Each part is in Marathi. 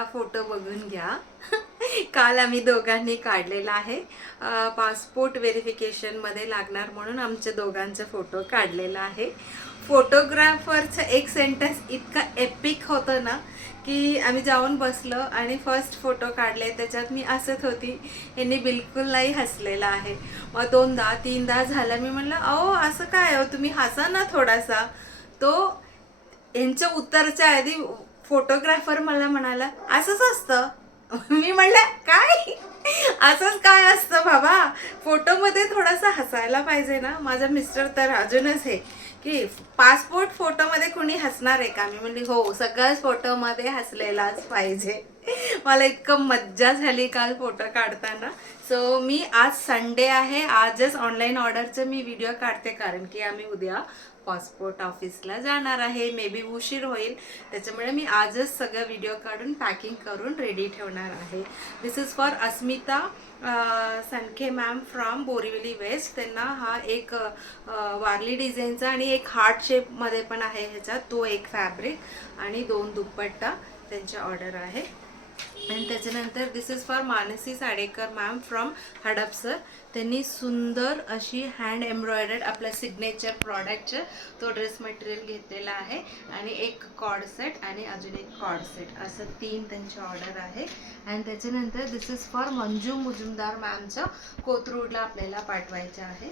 हा फोटो बघून घ्या. काल आम्ही दोघांनी काढलेला आहे. पासपोर्ट व्हेरिफिकेशनमध्ये लागणार म्हणून आमच्या दोघांचा फोटो काढलेला आहे. फोटोग्राफरचं एक सेंटेन्स इतका एपिक होतं ना की आम्ही जाऊन बसलो आणि फर्स्ट फोटो काढले. त्याच्यात मी हसत होती, यांनी बिलकुल नाही हसलेला आहे. मग 2दा 3दा झालं. मी म्हणलं अहो असं काय हो, तुम्ही हसा ना थोडासा. तो यांच्या उत्तराच्या आधी फोटोग्राफर मला म्हणाला असंच असतं. मी म्हणलं काय असंच काय असतं बाबा, फोटोमध्ये थोडासा हसायला पाहिजे ना. माझा मिस्टर तर अजूनच आहे की पासपोर्ट फोटोमध्ये कुणी हसणार आहे का. मी म्हणली हो, सगळ्याच फोटोमध्ये हसलेलाच पाहिजे. मला इतकं मज्जा झाली काल फोटो काढताना. सो मी आज संडे आहे, आजच ऑनलाईन ऑर्डरचं मी व्हिडिओ काढते कारण की आम्ही उद्या पासपोर्ट ऑफिसला जाणार आहे. मे बी उशीर होईल, त्याच्यामुळे मी आजच सगळं व्हिडिओ काढून पॅकिंग करून रेडी ठेवणार आहे. This is for Asmita Sankhe ma'am from Borivali west. त्यांना हा एक वारली डिझाईनचा आणि एक हार्ट शेपमध्ये पण आहे ह्याच्यात, तो एक फॅब्रिक आणि 2 दुपट्टा त्यांची ऑर्डर आहे. आणि त्याच्यानंतर this is for Mansi Sadekar ma'am from Hadapsar. त्यांनी सुंदर अशी हँड एम्ब्रॉयडर्ड आपल्या सिग्नेचर प्रॉडक्टचं तो ड्रेस मटेरियल घेतलेला आहे आणि एक कॉर्ड सेट आणि अजून एक कॉर्ड सेट, असं 3 त्यांची ऑर्डर आहे. आणि त्याच्यानंतर this is for Manju Mujumdar मॅमचं कोथरूडला आपल्याला पाठवायचं आहे.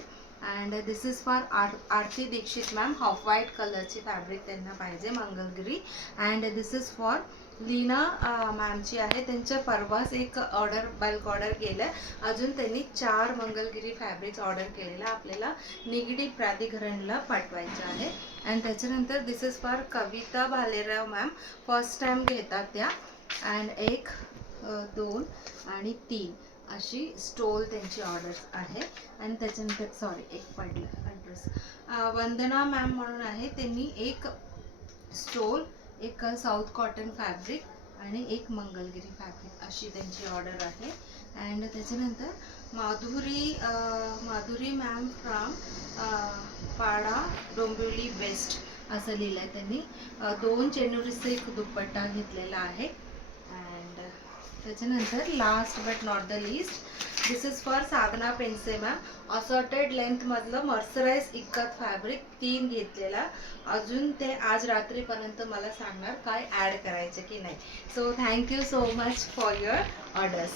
And this is for Aarti Dixit ma'am, off white कलरची फॅब्रिक त्यांना पाहिजे Mangalagiri. And this is for Leena मॅमची आहे. त्यांच्या परवाच एक ऑर्डर बल्क ऑर्डर केलं, अजून त्यांनी 4 मंगलगिरी फॅब्रिक्स ऑर्डर केलेला आपल्याला निगडी प्राधिकरणला पाठवायचं आहे. आणि त्याच्यानंतर this is for Kavita Bhalerao ma'am, first time घेतात त्या. अँड 1 2 आणि 3 अशी स्टोल त्यांची ऑर्डर आहे. आणि त्याच्यानंतर सॉरी एक पडलं ॲड्रेस, वंदना मॅम म्हणून आहे, त्यांनी एक स्टोल, एक साऊथ कॉटन फॅब्रिक आणि एक मंगलगिरी फॅब्रिक अशी त्यांची ऑर्डर आहे. अँड त्याच्यानंतर माधुरी मॅम फ्रॉम पाडा डोंबिवली वेस्ट असं लिहिलं आहे त्यांनी. 2 चेनुरीचा एक दुपट्टा घेतलेला आहे. अँड त्याच्यानंतर last but not the list, this is for Sadhana Pense ma'am, assorted लेंथमधलं मर्सराइज इक्कत फॅब्रिक 3 घेतलेला. अजून ते आज रात्रीपर्यंत मला सांगणार काय ॲड करायचं की नाही. So thank you so much for your orders.